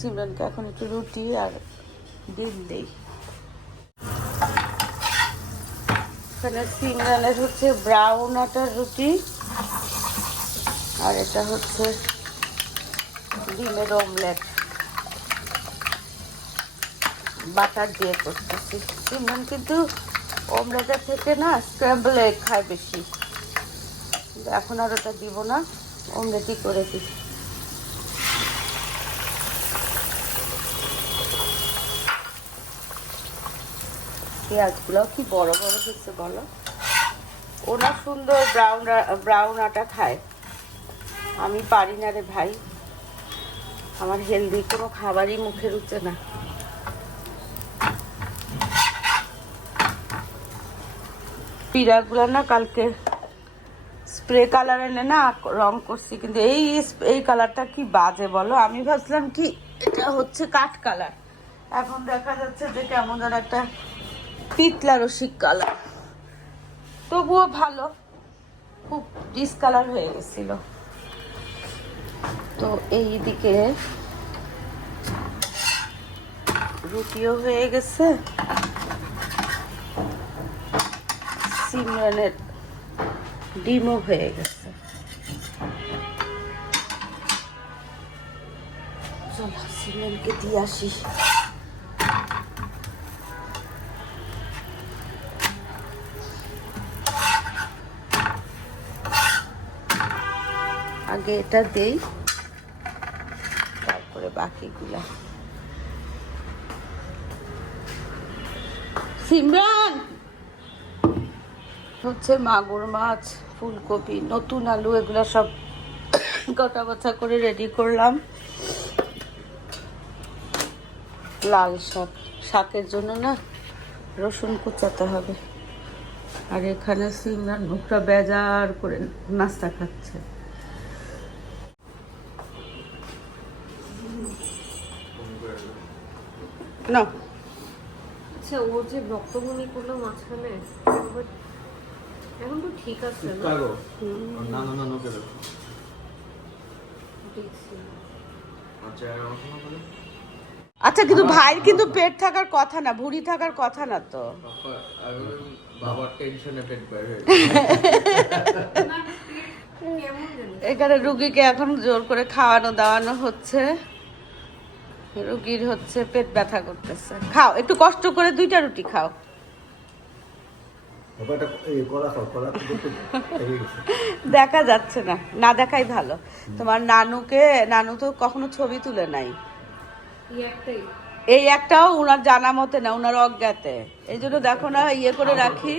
সিমরানকে এখন একটু রুটি আর ডিম দেই। এখানে সিমরানের হচ্ছে ব্রাউন আটার রুটি, আর এটা হচ্ছে ডিমের অমলেট। বাটার দিয়ে করতেছি। সিমরান কিন্তু অমলেটের থেকে না স্ক্র্যাম্বল এগ খায় বেশি। এখন আর ওটা দিব না, অমলেটই করে দিই পেঁয়াজগুলো কি বড় বড় হচ্ছে বলো? ওনা সুন্দর ব্রাউন ব্রাউন আটা খায়। আমি পারি না রে ভাই। আমার হেলদি কোনো খাবারই মুখে রুচে না। পিড়াগুলো না কালকে স্প্রে কালার এনে না রং করছি, কিন্তু এই এই কালারটা কি বাজে বলো? আমি ভাবছিলাম কি এটা হচ্ছে কাঠ কালার এখন দেখা যাচ্ছে যে কেমন একটা পিতলা রসিক কালার। তবুও ভালো, খুব ডিসকালার হয়ে গেছিল। তো এই দিকে রুটিও হয়ে গেছে। সিমরানের ডিমও হয়ে গেছে। চলো, সিমরানকে দিয়ে আসি। আগে এটা দেই। তারপরে বাকিগুলা। সিমরান! হচ্ছে মাগুর মাছ, ফুলকপি, নতুন আলু, এগুলো সব গোটা বাছা করে রেডি করলাম। লাল শাক। শাকের জন্য না রসুন কুচাতে হবে। আর এখানে সিমরান মুখটা বেজার করে নাস্তা খাচ্ছে। না আচ্ছা ও যে করল মাঝখানে এখন তো ঠিক আছে না? না না না আচ্ছা বলে আচ্ছা কিন্তু ভাইয়ের কিন্তু পেট থাকার কথা না ভুঁড়ি থাকার কথা না তো। বাবার টেনশনে পেট এখানে রুগীকে এখন জোর করে খাওয়ানো দাওয়ানো হচ্ছে। রুগীর হচ্ছে পেট ব্যথা করতেছে। খাও একটু কষ্ট করে দুইটা রুটি খাও। দেখা যাচ্ছে না না দেখাই ভালো। তোমার নানুকে নানু তো কখনো ছবি তুলে নাই। এই একটাও উনার জানা মতে না উনার অজ্ঞাতে। এই জন্য দেখো না ইয়ে করে রাখি।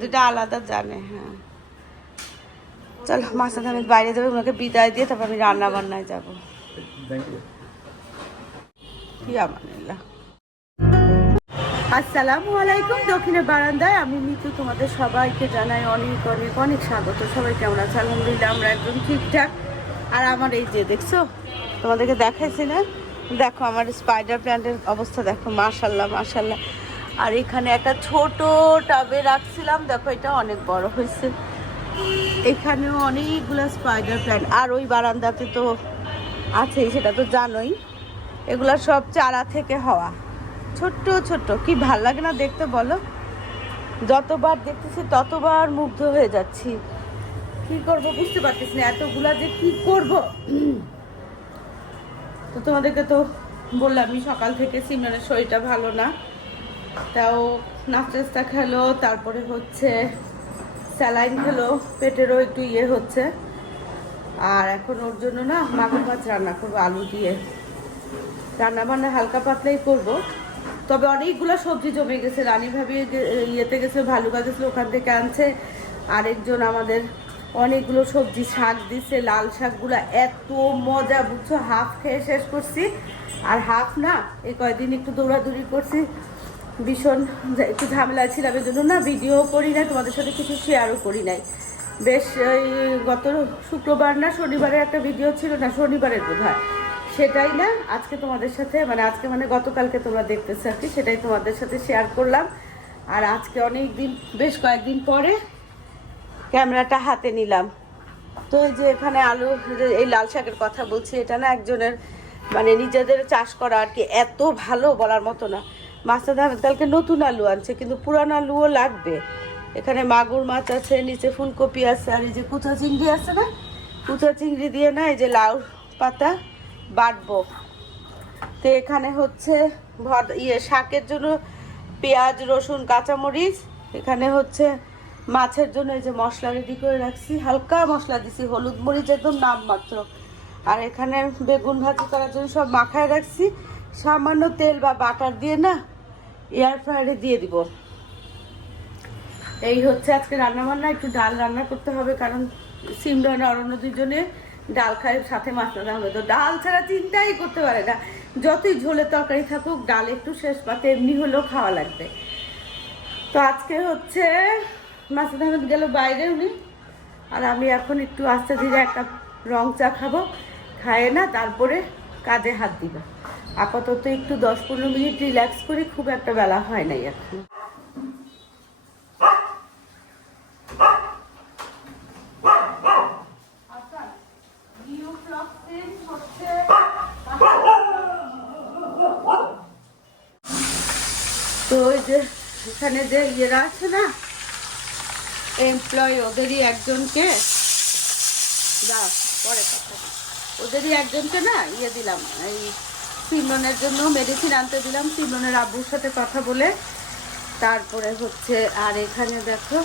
দুটা আলাদা জানে হ্যাঁ। চলো মাসা আমি বাইরে যাবে ওনাকে বিদায় দিয়ে তারপর আমি রান্না বান্নায় যাব আসসালামু আলাইকুম দক্ষিণের বারান্দায়। আমি মিতু তোমাদের সবাইকে জানাই অনেক অনেক অনেক স্বাগত। সবাই কেমন আছে? আলহামদুলিল্লাহ আমরা একদম ঠিকঠাক। আর আমার এই যে দেখছ? তোমাদেরকে দেখাইছি না? দেখো আমার স্পাইডার প্ল্যান্টের অবস্থা দেখো মাশাল্লাহ মাশাল্লাহ আর এখানে একটা ছোট টাবে রাখছিলাম। দেখো এটা অনেক বড় হয়েছে। এখানেও অনেকগুলো স্পাইডার প্ল্যান্ট আর ওই বারান্দাতে তো আছেই, সেটা তো জানোই। এগুলা সব চারা থেকে হওয়া। ছোট্ট ছোট্ট। কি ভালো লাগে না দেখতে বলো? যতবার দেখতেছি, ততবার মুগ্ধ হয়ে যাচ্ছি। কি করব বুঝতে পারতেছি না, এতগুলা যে কি করব? তো তোমাদেরকে তো বললামই, সকাল থেকে সিমরানের শরীরটা ভালো না। তাও নাস্তা খেলো, তারপরে হচ্ছে স্যালাইন খেলো, পেটেরও একটু ইয়ে হচ্ছে। আর এখন ওর জন্য না মাগুর মাছ রান্না করব, আলু দিয়ে। রান্না বান্না হালকা পাতলাই করব। তবে অনেকগুলো সবজি জমে গেছে। রানী ভাবি ইয়েতে গেছে, ভালুকা গেছিল ওখান থেকে আনছে। আরেকজন আমাদের অনেকগুলো সবজি শাক দিছে, লাল শাকগুলো এত মজা, বুঝছ? হাফ খেয়ে শেষ করছি। আর হাফ না এই কয়দিন একটু দৌড়াদৌড়ি করছি। ভীষণ একটু ঝামেলা ছিলাম এই জন্য না ভিডিও করি না তোমাদের সাথে কিছু শেয়ারও করি নাই। বেশ, এই গত শুক্রবার না শনিবারের একটা ভিডিও ছিল না, শনিবারের বোধ সেটাই না, আজকে তোমাদের সাথে মানে আজকে মানে গতকালকে তোমরা দেখতেছো আর কি, সেটাই তোমাদের সাথে শেয়ার করলাম। আর আজকে অনেক দিন, বেশ কয়েকদিন পরে ক্যামেরাটা হাতে নিলাম। তো এই যে এখানে আলু এই লাল শাকের কথা বলছি, এটা না একজনের মানে নিজেদের চাষ করা আর কি, এত ভালো বলার মতো না। মাছটা কালকে নতুন আলু আনছে, কিন্তু পুরান আলুও লাগবে। এখানে মাগুর মাছ আছে, নিচে ফুলকপি আছে, আর এই যে কুচা চিংড়ি আছে না? কুচা চিংড়ি দিয়ে না, এই যে লাউ পাতা বাটবো। তো এখানে হচ্ছে ইয়ে শাকের জন্য পেঁয়াজ, রসুন, কাঁচামরিচ, এখানে হচ্ছে মাছের জন্য এই যে মশলা রেডি করে রাখছি। হালকা মশলা দিছি, হলুদ মরিচ একদম নাম মাত্র। আর এখানে বেগুন ভাজি করার জন্য সব মাখায় রাখছি। সামান্য তেল বা বাটার দিয়ে না এয়ার ফ্রায়ারে দিয়ে দিব। এই হচ্ছে আজকে রান্না বান্না একটু ডাল রান্না করতে হবে কারণ সিমরান অরণ্য দুজনে ডাল খায়, সাথে মাছ রান্না হবে। তো ডাল ছাড়া চিন্তাই করতে পারে না। যতই ঝোলে তরকারি থাকুক, ডাল একটু শেষ পাতে এমনি হলেও খাওয়া লাগবে। তো আজকে হচ্ছে মাসুদ আহমেদ গেল বাইরে উনি। আর আমি এখন একটু আস্তে ধীরে একটা রং চা খাব। খায় না, তারপরে কাজে হাত দিব। আপাতত একটু দশ পনেরো মিনিট রিল্যাক্স করি খুব একটা বেলা হয় নাই এখন। তো ওই যে, এখানে যে ইয়েরা আছে না এমপ্লয় ওদেরই একজনকে দাও পরে কথা ওদেরই একজনকে না ইয়ে দিলাম, এই সিমনের জন্য মেডিসিন আনতে দিলাম। সিমনের আব্বুর সাথে কথা বলে তারপরে হচ্ছে, আর এখানে দেখো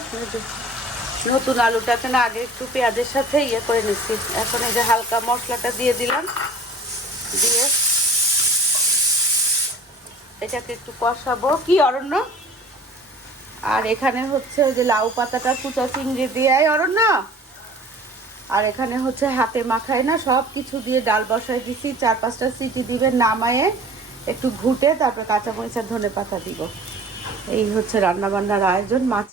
নতুন আলুটাকে না, আগে একটু পেঁয়াজের সাথে ইয়ে করে নিচ্ছি। এখন এই যে হালকা মশলাটা দিয়ে দিলাম। দিয়ে এটাকে একটু কষাবো। কি অরণ্য? আর এখানে হচ্ছে ওই যে লাউ পাতাটা কুচা চিংড়ি দিয়ে। অরণ্য! আর এখানে হচ্ছে হাতে মাখায় না সব কিছু দিয়ে ডাল বসায় দিছি, চার পাঁচটা সিটি দিবে, নামায়ে একটু ঘুটে তারপরে কাঁচা মরিচার ধনে পাতা দিব। এই হচ্ছে রান্নাবান্নার আয়োজন, মাছ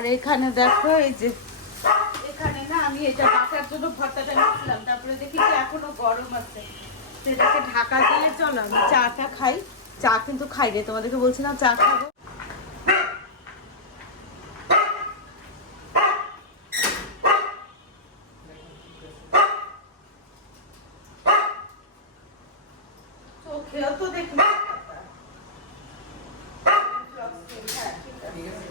আর এখানে দেখো, এই যে এখানে না আমি এটা বাটার জন্য ভর্তাটা নিয়েছিলাম। তারপরে দেখি যে এখনও গরম আছে। সেটাকে ঢাকা দিয়ে চলো, আমি চাটা খাই। চা কিন্তু খাই রে, তোমাদেরকে বলছিলাম চা খাব চোখেও তো দেখি হ্যাঁ ঠিক আছে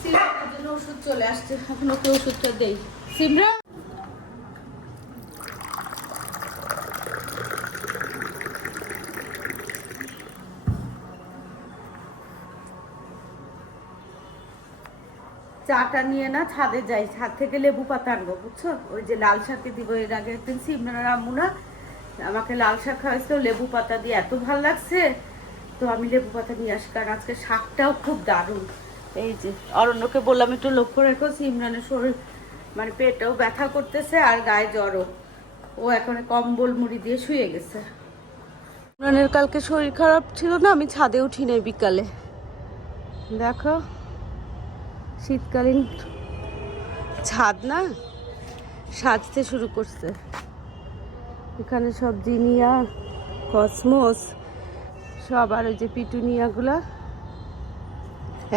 সিমরানের জন্য ওষুধ চলে আসছে এখন ওষুধটা দেই। সিমরা? চাটা নিয়ে না ছাদে যাই, ছাদ থেকে লেবু পাতা আনব, বুঝছ? ওই যে লাল শাকে দিব, এর আগে একদিন সিমরানের আম্মু না আমাকে লাল শাক খাওয়াইছিল, লেবু পাতা দিয়ে এত ভালো লাগছে, তো আমি লেবু পাতা নিয়ে আসি, কারণ আজকে শাকটাও খুব দারুণ। এই যে অরণ্যকে বললাম, একটু লক্ষ্য রেখো, সিমরানের শরীর মানে পেটেও ব্যথা করতেছে আর গায়ে জ্বরও। ও এখন কম্বল মুড়ি দিয়ে শুয়ে গেছে। ইমরানের কালকে শরীর খারাপ ছিল না, আমি ছাদে উঠি নাই বিকালে। দেখো, শীতকালীন ছাদ না, সাজতে শুরু করছে। এখানে সব জিনিয়া, কসমোস, সব আর ওই যে পিটুনিয়াগুলা।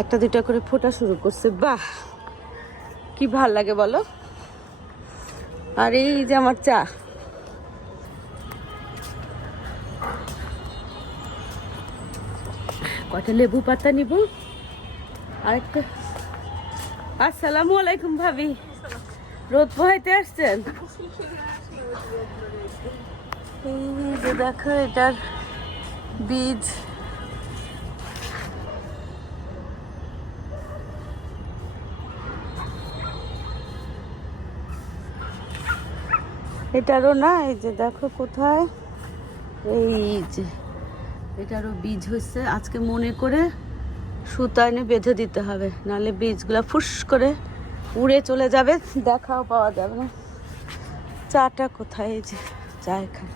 একটা দুটা করে ফোটা শুরু করছে, বাহ! কি ভালো লাগে বলো? আর এই যে আমার চা। কটা লেবু পাতা নিব? আরেকটা। আসসালামু আলাইকুম ভাবি। রোদ পোহাইতে আসছেন? এই যে দেখো, এটার বীজ। এটারও না, এই যে দেখো কোথায়? এই যে, এটারও বীজ হচ্ছে। আজকে মনে করে সুতা এনে বেঁধে দিতে হবে, নাহলে বীজগুলো ফুস করে উড়ে চলে যাবে, দেখাও পাওয়া যাবে না। চাটা কোথায়? এই যে চা এখানে।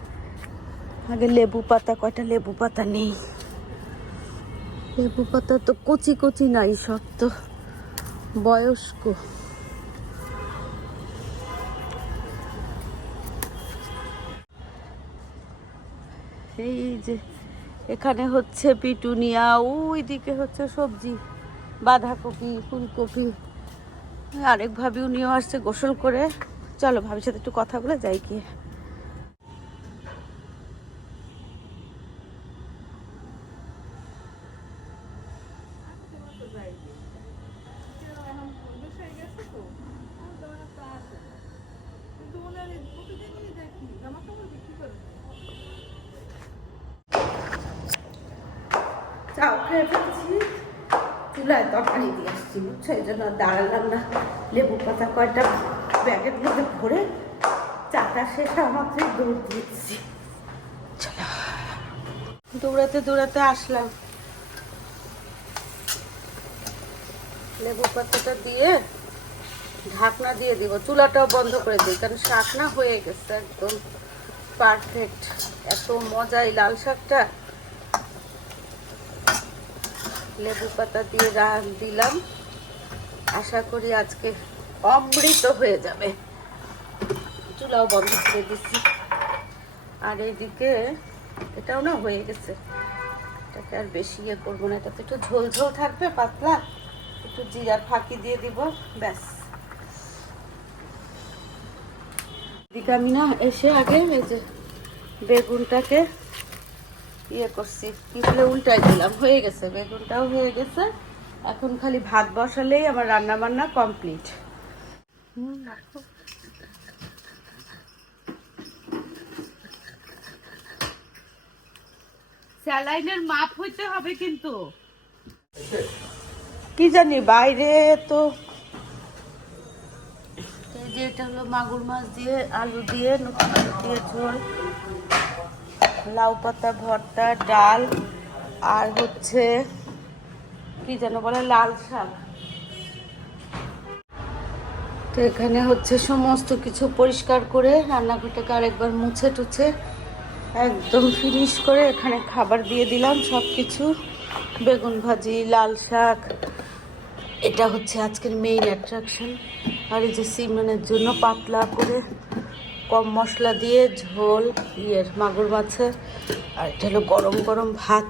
আগে লেবু পাতা, কয়টা লেবু পাতা নেই? লেবু পাতা তো কচি কচি নাই, সব তো বয়স্ক। এই যে এখানে হচ্ছে পিটুনিয়া ওই দিকে হচ্ছে সবজি, বাঁধাকপি, ফুলকপি। আরেক ভাবি উনিও আসছে গোসল করে। চলো ভাবির সাথে একটু কথা বলে যাই গিয়ে। চাও খেয়ে ফেলছি। চুলায় তরকারি দিয়ে আসছি বুঝছ? এই জন্য দাঁড়ালাম না। লেবু পাতা কয়টা ব্যাগের মধ্যে ভরে চাটা শেষ মাত্রই দৌড় দিচ্ছি দৌড়াতে দৌড়াতে আসলাম। লেবু পাতাটা দিয়ে ঢাকনা দিয়ে দিব। চুলাটাও বন্ধ করে দিই, কারণ শাক না হয়ে গেছে একদম। পারফেক্ট। এত মজা এই লাল শাকটা। লেবু পাতা দিয়ে দিলাম। আশা করি আজকে অমৃত হয়ে যাবে। চুলাও বন্ধ করে দিচ্ছি আর এইদিকে এটাও না হয়ে গেছে। এটাকে আর বেশি ইয়ে করব না। এটাতে একটু ঝোল ঝোল থাকবে, পাতলা। একটু জিরার ফাঁকি দিয়ে দিব, ব্যাস। এদিকে আমি না এসে আগে এই যে বেগুনটাকে ইয়ে করছি কি বলে উল্টাই দিলাম হয়ে গেছে বেগুনটাও হয়ে গেছে। এখন খালি ভাত বসালেই আমার রান্না বান্না কমপ্লিট। স্যালাইনের মাপ হইতে হবে কিন্তু। কি জানি বাইরে তো যে এটা হলো মাগুর মাছ দিয়ে আলু দিয়ে নতুন আলু দিয়ে ঝোল। লাউ পাতা, ভর্তা, ডাল আর হচ্ছে কি যেন বলে, লাল শাক। তো এখানে হচ্ছে সমস্ত কিছু পরিষ্কার করে রান্নাঘরটাকে আরেকবার মুছে টুছে একদম ফিনিশ করে এখানে খাবার দিয়ে দিলাম সব কিছু বেগুন ভাজি, লাল শাক, এটা হচ্ছে আজকের মেইন অ্যাট্রাকশন আর এই যে সিমনের জন্য পাতলা করে কম মশলা দিয়ে ঝোল ইয়ের মাগুর মাছের আর এটা হলো গরম গরম ভাত।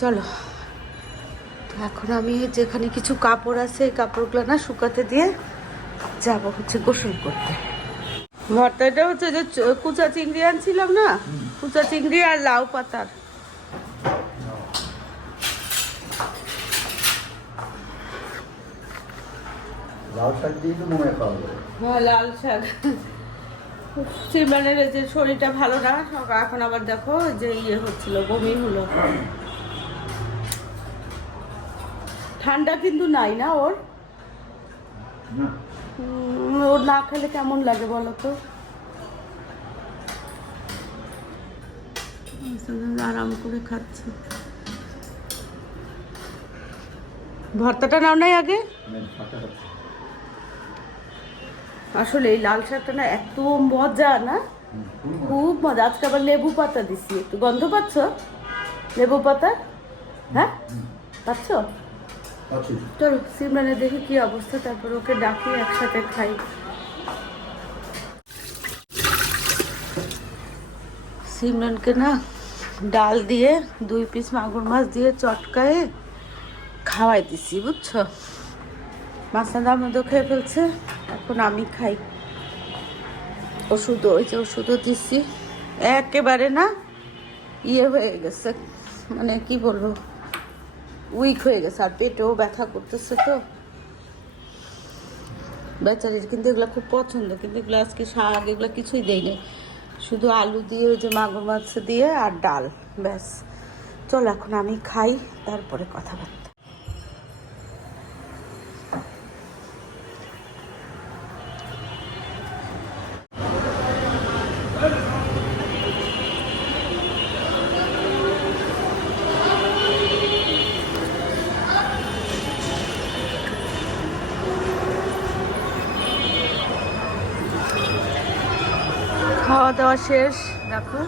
চলো এখন আমি যেখানে কিছু কাপড় আছে এই কাপড়গুলো না শুকাতে দিয়ে যাব হচ্ছে গোসল করতে। ভর্তাটা হচ্ছে যে কুচা চিংড়ি আনছিলাম না? কুচা চিংড়ি আর লাউ পাতার। লাল শাক দিয়ে তো মনে হয় হ্যাঁ লাল শাক। সিমরানের এই যে শরীরটা ভালো না এখন আবার দেখো যে ইয়ে হচ্ছিল বমি হলো। ঠান্ডা কিন্তু নাই না ওর? ওর না খেলে কেমন লাগে বলো তো? আরাম করে খাচ্ছে। ভর্তাটা নাও নাই আগে? আসলে এই লাল শাকটা না এত মজা না? খুব মজা। আজকে আবার লেবু পাতা দিছি। একটু গন্ধ পাচ্ছ? লেবু পাতা? হ্যাঁ? পাচ্ছ। চলো সিমরানে দেখি কি অবস্থা তারপর ওকে ডাকি একসাথে খাই। সিমরানকে না ডাল দিয়ে দুই পিস মাগুর মাছ দিয়ে চটকায়ে খাওয়াই দিছি বুঝছ? দাম মধ্যে খেয়ে ফেলছে। এখন আমি খাই। ওষুধ ওই যে ওষুধও দিচ্ছি। একেবারে না ইয়ে হয়ে গেছে। মানে কি বলব? উইক হয়ে গেছে, আর পেটেও ব্যথা করতেছে তো। বেচারির কিন্তু এগুলো খুব পছন্দ, কিন্তু এগুলো আজকে শাক, এগুলো কিছুই দেই নাই। শুধু আলু দিয়ে, ওই যে মাগুর মাছ দিয়ে আর ডাল, ব্যাস। চল, এখন আমি খাই, তারপরে কথাবার্তা। খাওয়া দাওয়া শেষ, দেখো।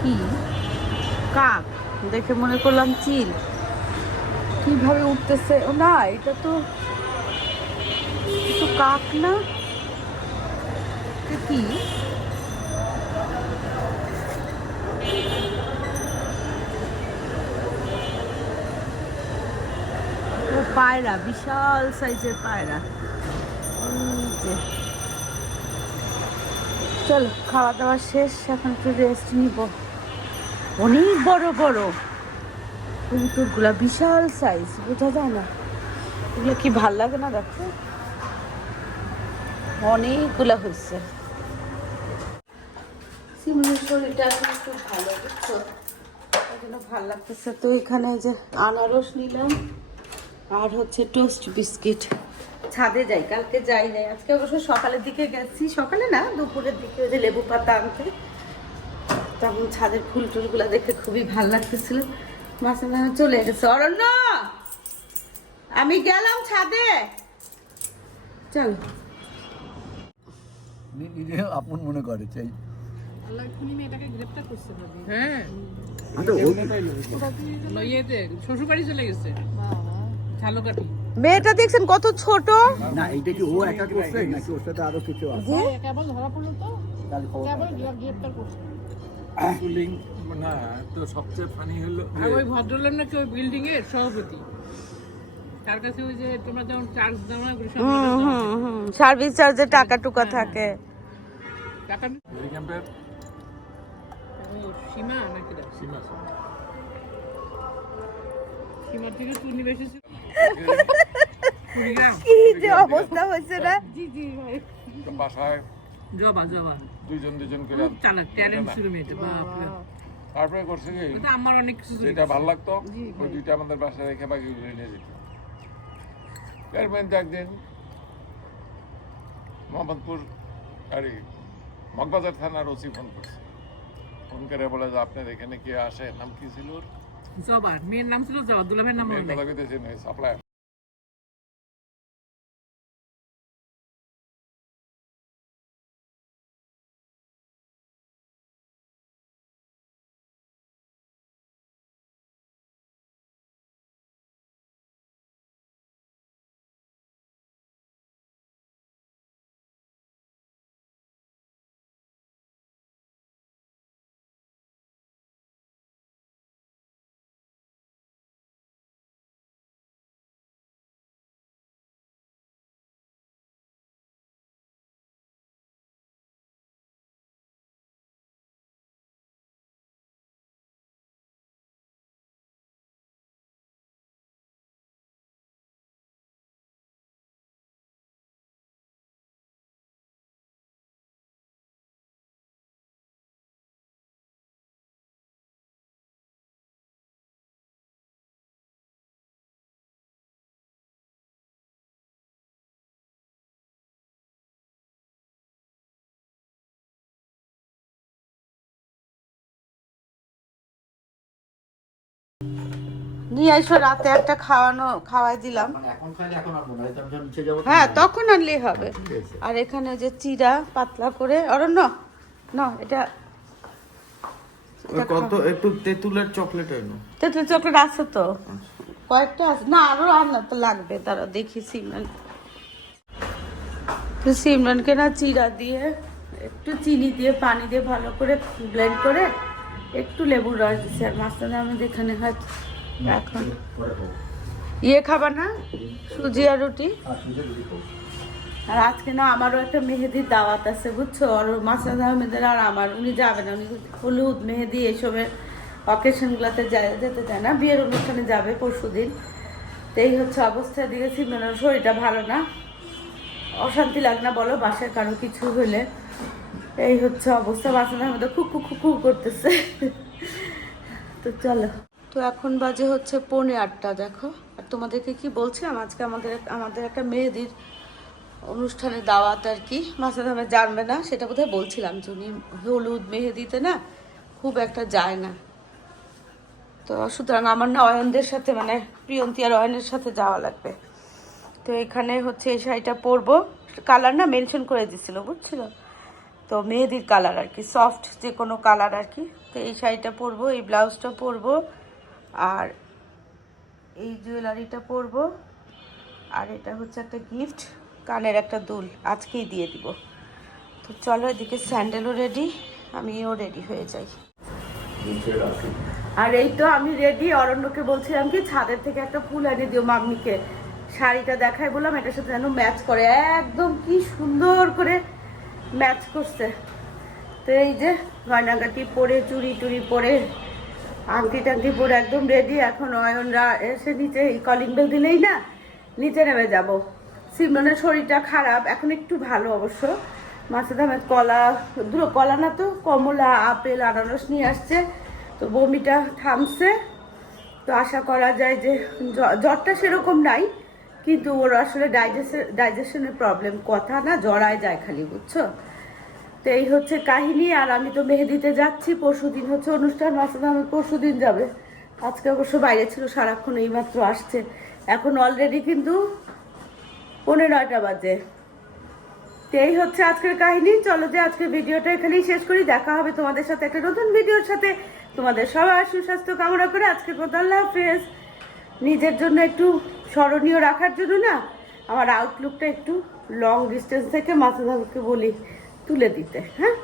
কি? কাক? দেখে মনে করলাম চিল। কীভাবে উঠতেছে? না, এটা তো কাক না। কি? পায়রা, বিশাল সাইজের পায়রা। যে। চলো খাওয়া দাওয়া শেষ, এখন একটু রেস্ট নিব। অনেক বড় বড়। কবুতরগুলা বিশাল সাইজ বোঝা যায় না। এগুলো কি ভালো লাগে না দেখো? অনেকগুলা হয়েছে। এখন একটু ভালো ভালো লাগতেছে। তো এখানে যে আনারস নিলাম, আর হচ্ছে টোস্ট বিস্কিট ছাদে যাই কালকে যাই নাই। আজকে অবশ্য সকালের দিকে গেছি। সকালে না দুপুরের দিকে ওই যে লেবু পাতা আনতে। তখন ছাদের ফুল টুলগুলো দেখে খুবই ভালো লাগতেছিল। মাসে না চলে গেছে। অরণ্য! আমি গেলাম ছাদে! চলো। আপন মনে করে চাই। হ্যাঁ। আচ্ছা, শ্বশুর বাড়ি চলে গেছে। ঝালকাঠি। মেয়েটা দেখছেন কত ছোট? না এইটা কি ও একা করছে? নাকি ওর সাথে আরও কিছু আছে? কেবল ধরা পড়ল তো। কেবল পাই। গ্রেপ্তার করছে। কুলিং না তো সবচেয়ে ফানি হলো আর ওই ভদ্রলোক নাকি ওই বিল্ডিং এর সভাপতি। তার কাছে ওই যে তোমরা যেমন চার্জ না সব সার্ভিস চার্জে টাকা টুকা থাকে। টাকা ক্যাম্পের সীমা নাকি? সীমা সীমার থেকে বেশি কুড়িগ্রাম কি যে অবস্থা হয়েছে না জি জি ভাই। বাসায় জবা জবা। দুইজন দুইজন করে চালাক ট্যালেন্ট মেয়েটা বাপরে। তারপরে করছে কি? আমার অনেক কিছু যেটা ভালো লাগতো ওই দুইটা আমাদের বাসায় রেখে বাকি নিয়ে যেত। এরপর একদিন মোহাম্মদপুর আরে মগবাজার থানার ওসি ফোন করছে। ফোন করে বলে যে আপনার এখানে কে আসে? নাম কি ছিল ওর? জবা মেয়ের নাম ছিল জবা দুলাভের নাম মেয়ের নিয়ে এসো রাতে একটা খাওয়ানো খাওয়াই দিলাম। মানে হয় হ্যাঁ তখন আনলেই হবে। আর এখানে ওই যে চিরা পাতলা করে অরণ্য না এটা কত একটু তেঁতুলের চকলেট এনো তেঁতুল চকলেট আছে তো? কয়েকটা আছে। না আরও রান্না তো লাগবে তারা দেখি সিমরান। তো সিমরানকে না চিরা দিয়ে একটু চিনি দিয়ে পানি দিয়ে ভালো করে ব্লেন্ড করে একটু লেবুর রস দিচ্ছে আর মাঝখানে আমাদের এখানে হয় এখন ইয়ে খাবা না সুজি আর রুটি। আর আজকে না আমারও একটা মেহেদির দাওয়াত আছে বুঝছ? আর মাসাদ আহমেদের আর আমার উনি যাবেন না উনি হলুদ মেহেদি এসবের অকেশনগুলোতে যায় যেতে চায় না। বিয়ের অনুষ্ঠানে যাবে পরশু দিন তো এই হচ্ছে অবস্থা দিকে সিমেনার শরীরটা ভালো না। অশান্তি লাগ না বলো বাসায় কারও কিছু হলে। এই হচ্ছে অবস্থা আহমেদ খুব খুব খুব খুব করতেছে। তো চলো। তো এখন বাজে হচ্ছে পৌনে আটটা, দেখো। আর তোমাদেরকে কি বলছিলাম আজকে আমাদের আমাদের একটা মেহেদির অনুষ্ঠানে দাওয়াত আর কি। মাসাদ আহমেদ জানবে না, সেটা বোধহয় বলছিলাম যে উনি হলুদ মেহেদিতে না খুব একটা যায় না। তো সুতরাং আমার না অয়নদের সাথে মানে প্রিয়ন্তী আর অয়নের সাথে যাওয়া লাগবে। তো এখানে হচ্ছে এই শাড়িটা পরবো। কালার না মেনশন করে দিছিল বুঝছিল? তো মেহেদির কালার আর কি, সফট যে কোনো কালার আর কি। তো এই শাড়িটা পরবো, এই ব্লাউজটা পরবো। আর এই জুয়েলারিটা পরবো। আর এটা হচ্ছে একটা গিফট কানের একটা দুল, আজকেই দিয়ে দিব। তো চলো এদিকে স্যান্ডেলও রেডি আমিও রেডি হয়ে যাই। আর এই তো আমি রেডি অরণ্যকে বলছিলাম কি, ছাদের থেকে একটা ফুল এনে দিও মাম্মিকে। শাড়িটা দেখাই বললাম, এটার সাথে যেন ম্যাচ করে। একদম কি সুন্দর করে ম্যাচ করছে। তো এই যে গয়নাগাটি পরে চুড়ি টুড়ি পরে আংটি টাংটি পুরো একদম রেডি এখন অয়নরা এসে নিচে, এই কলিং বেল দিলেই না, নিচে নেমে যাব। সিমরনের শরীরটা খারাপ, এখন একটু ভালো অবশ্য। মাছের দামে কলা, দুটো কলা না তো, কমলা, আপেল, আনারস নিয়ে আসছে, তো বমিটা থামছে। তো আশা করা যায় যে জ্বরটা সেরকম নাই, কিন্তু ওর আসলে ডাইজেশন ডাইজেশনের প্রবলেম কথা না জড়ায় যায় খালি, বুঝছ? তো এই হচ্ছে কাহিনী, আর আমি তো মেহেদিতে যাচ্ছি পরশু দিন হচ্ছে অনুষ্ঠান, মাসুদ আহমেদ পরশুদিন যাবে। আজকে অবশ্য বাইরে ছিল, সারাক্ষণ এইমাত্র আসছে। এখন অলরেডি কিন্তু পনেরো নয়টা বাজে। তো এই হচ্ছে আজকের কাহিনী। চলো যে আজকের ভিডিওটা এখানেই শেষ করি। দেখা হবে তোমাদের সাথে একটা নতুন ভিডিওর সাথে। তোমাদের সবার সুস্বাস্থ্য কামনা করে আজকের মতো আল্লাহ হাফেজ। নিজের জন্য একটু স্মরণীয় রাখার জন্য না, আমার আউটলুকটা একটু লং ডিস্টেন্স থেকে মাথা ধাপকে বলি। তুলে দিতে হ্যাঁ